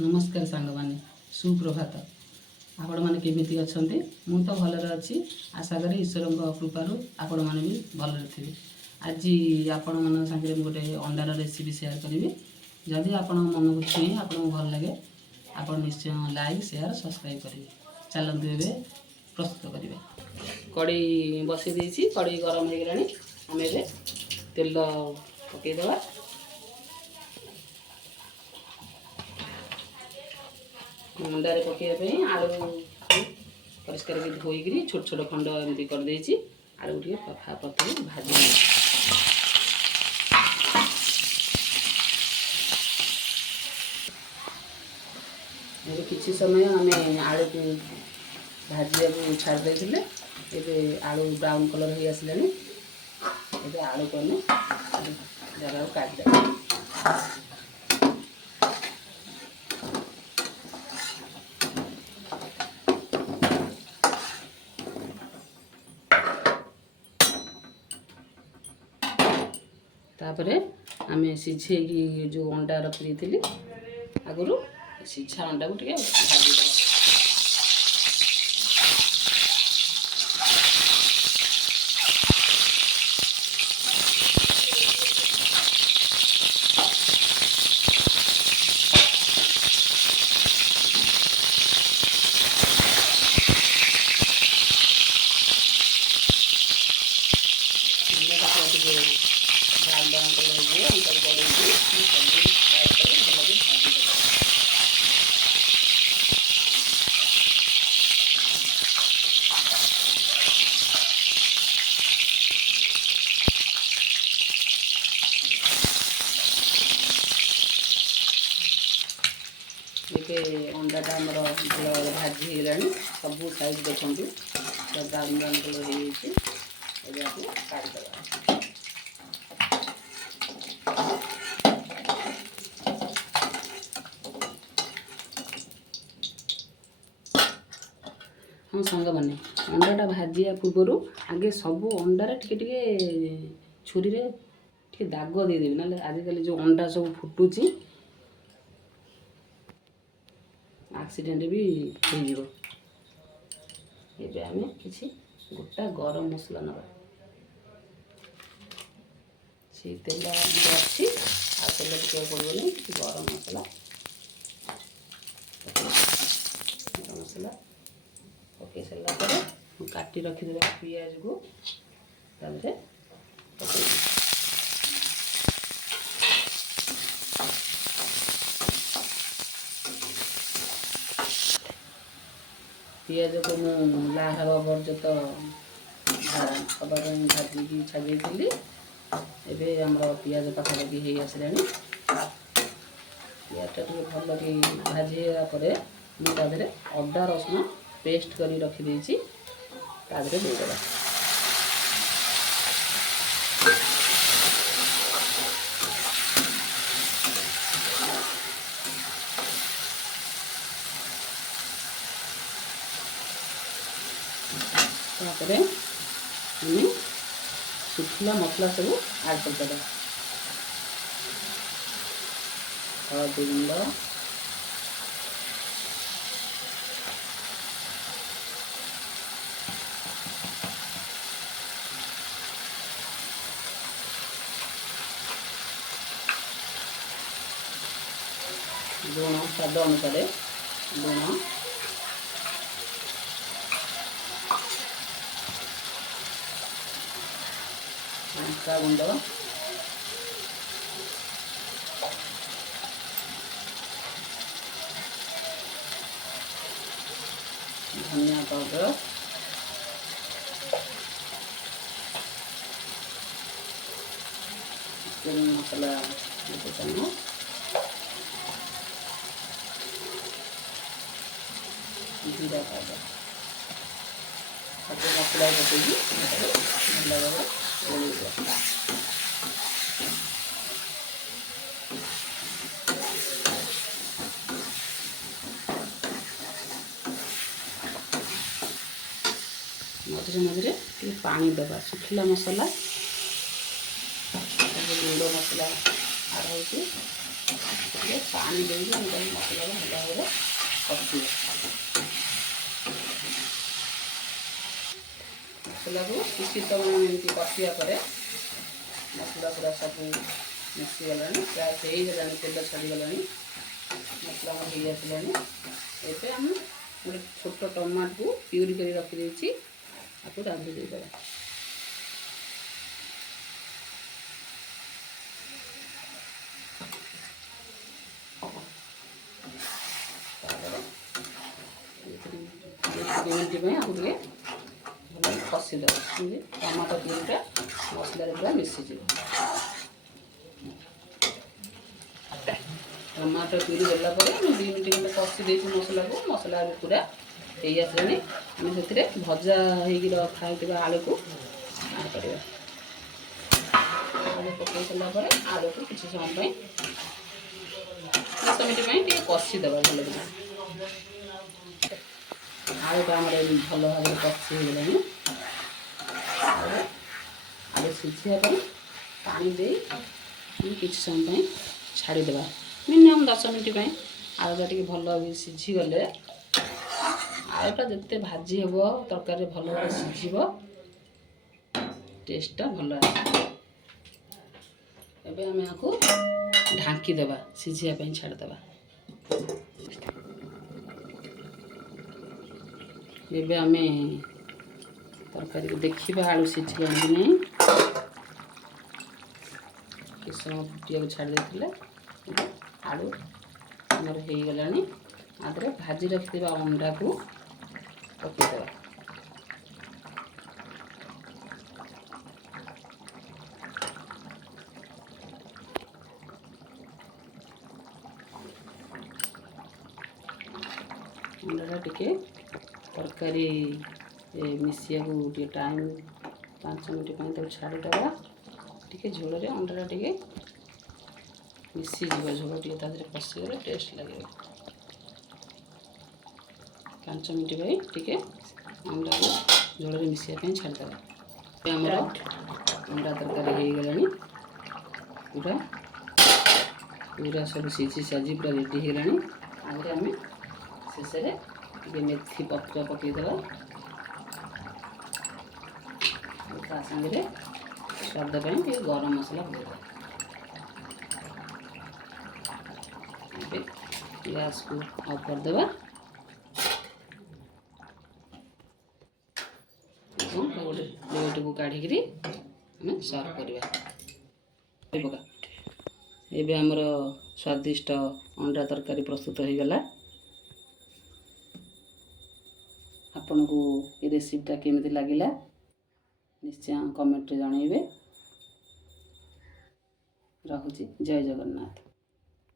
नमस्कार सांग माने सुप्रभात आपण माने केमिति अछंती मु तो भलरे अछि आशा करी ईश्वर कृपारु आपण माने भी भलरे थिबे। आज आपण मन संगे गोटे अंडार रेसिपी शेयर करी। जदि आपण मन को छुई आपण भल लगे आपण निश्चय लाइक शेयर सब्सक्राइब करेंगे। चलते एवं प्रस्तुत करेंगे। कड़ई बसई देसी कड़ई गरम हो गलानी आम ए तेल पकईदे। अंडारे पकड़ापी आलू परिष्कार धोईक छोट छोट खंड एमती करदे आलू टे प्रथम भाजी किसी समय आम आलू को भाजिया को छाड़ देते ये आलू ब्राउन कलर हो आसला ये आलू को जगह काटदे। तापरे आम सीझे जो अंडा रखी थी आगुरी सीझा अंडा को भाजी देवा। ये अंडाटा आमर भल भाजी होगा सबू साइज देखो ब्राउन ब्राउन कलर हो काढ़ीदे। हाँ सांग मैंने अंडाटा भाजिया पूर्वर आगे सब अंडार टे छुरी टे दाग देदेवी ना आजिकल जो अंडा सब फुटुची एक्सीडेंट भी हो। आम कि गोटा गरम मसला नवा से तेल अच्छी आ तेल टे पड़ोनी कि गरम मसला पकई सारा काटी रखीदे पियाज को तापर पियाज को मुझे लाल हवा पर्यंत भाजी छाड़ी थी। एवं आम पियाज पाखापाखि हो आसला पियाज भल कि भाजी मुझे अदा रसुण पेस्ट कर रखीदे देदेबा। तापर शुखला मसला सब ऐड करदे हल्दी गुंड लुण स्वाद अनुसार लुण लंका गुंड धनिया पाउडर चिकन मसला एक चम्मच जीरा पाउडर मसला पकड़ी भल भाव मझे मझे पानी देवा शुखला मसला गुंड मसला आड़ हो ଟିକେ ପାଣି ଦେଇକି ଆମେ ତାକୁ ମସଲାକୁ ଭଲ ଭାବରେ କଷିବା। ମସଲାକୁ କିଛି ସମୟ ଏମିତି କଷିବା ପରେ ମସଲା ପୁରା ସବୁ ମିଶିଗଲାଣି, ପ୍ରାୟ ହେଇଗଲାଣି, ତେଲ ଛାଡ଼ିଗଲାଣି, ମସଲା ଆମର ହେଇ ଆସିଲାଣି। ଏବେ ଆମେ ଗୋଟେ ଛୋଟ ଟମାଟୋକୁ ପିଉରି କରି ରଖିଦେଇଛି, ତାକୁ ରାନ୍ଧି ଦେଇଦେବା। ତାପରେ 2 ମିନିଟ୍ ପାଇଁ ଆକୁ ଟିକେ ଭଲ କଷିଦେବା, ଯେମିତି ଟମାଟୋ ପିଉରିଟା ମସଲାରେ ପୁରା ମିଶିଯିବ। ଟମାଟୋ ପିଉରି ଦେଲା ପରେ ଆମେ 2 ମିନିଟ୍ ଖଣ୍ଡେ କଷି ଦେଇଛୁ ମସଲାକୁ, ମସଲା ପୁରା ହେଇ ଆସିଲାଣି। ଆମେ ସେଥିରେ ଭଜା ହେଇକି ରଖା ହେଇଥିବା ଆଳୁକୁ ଆଡ଼୍ କରିବା। ଆଳୁ ପକାଇ ସାରିଲା ପରେ ଆଳୁକୁ କିଛି ସମୟ ପାଇଁ 10 ମିନିଟ୍ ପାଇଁ ଟିକେ କଷିଦେବା ଭଲ କରି। ଆଳୁଟା ଆମର ଭଲ ଭାବରେ କଷି ହେଇଗଲାଣି। ଆଳୁ ସିଝିବା ପାଇଁ ପାଣି ଦେଇ କିଛି ସମୟ ପାଇଁ ଛାଡ଼ିଦେବା, ମିନିମମ୍ 10 ମିନିଟ୍ ପାଇଁ। ଆଳୁଟା ଟିକେ ଭଲ ଭାବେ ସିଝିଗଲେ, ଆଳୁଟା ଯେତେ ଭାଜି ହେବ ତରକାରୀରେ ଭଲ ଭାବରେ ସିଝିବ, ଟେଷ୍ଟଟା ଭଲ ଆସିବ। ଏବେ ଆମେ ଆକୁ ଢାଙ୍କି ଦେବା, ସିଝିବା ପାଇଁ ଛାଡ଼ିଦେବା। ଏବେ ଆମେ ତରକାରୀକୁ ଦେଖିବା ଆଳୁ ସିଝିଲାଣି କି ନାହିଁ। କିଛି ସମୟ ଫୁଟିବାକୁ ଛାଡ଼ି ଦେଇଥିଲେ, ଆଳୁ ଆମର ହେଇଗଲାଣି। ଆଦେହରେ ଭାଜି ରଖିଥିବା ଅଣ୍ଡାକୁ ପକାଇଦେବା। ଅଣ୍ଡାଟା ଟିକେ ତରକାରୀ ମିଶିବାକୁ ଟିକେ ଟାଇମ୍ 5 ମିନିଟ୍ ପାଇଁ ତାକୁ ଛାଡ଼ିଦେବା। ଟିକେ ଝୋଳରେ ଅଣ୍ଡାଟା ଟିକେ ମିଶିଯିବ, ଝୋଳ ଟିକେ ତା ଦେହରେ ପଶିଗଲେ ଟେଷ୍ଟ ଲାଗିବ। 5 ମିନିଟ୍ ପାଇଁ ଟିକେ ଅଣ୍ଡାକୁ ଝୋଳରେ ମିଶିବା ପାଇଁ ଛାଡ଼ିଦେବା। ଆମର ଅଣ୍ଡା ତରକାରୀ ହେଇଗଲାଣି, ପୁରା ସବୁ ସିଝି ସାଜି ପୁରା ରେଡ଼ି ହେଇଗଲାଣି। ଆହୁରି ଆମେ ଶେଷରେ ଟିକେ ମେଥି ପତ୍ର ପକାଇଦେବା, ଆଉ ତା ସାଙ୍ଗରେ ସ୍ୱାଦ ପାଇଁ ଟିକେ ଗରମ ମସଲା ପକାଇଦେବା। ଏବେ ଗ୍ୟାସ୍କୁ ଅଫ୍ କରିଦେବା ଏବଂ ଗୋଟେ ପ୍ଲେଟ୍କୁ କାଢ଼ିକିରି ଆମେ ସର୍ଭ କରିବା। ଏବେ ଆମର ସ୍ୱାଦିଷ୍ଟ ଅଣ୍ଡା ତରକାରୀ ପ୍ରସ୍ତୁତ ହୋଇଗଲା। ଆପଣଙ୍କୁ ଏ ରେସିପିଟା କେମିତି ଲାଗିଲା ନିଶ୍ଚୟ କମେଣ୍ଟରେ ଜଣାଇବେ। ରହୁଛି, ଜୟ ଜଗନ୍ନାଥ।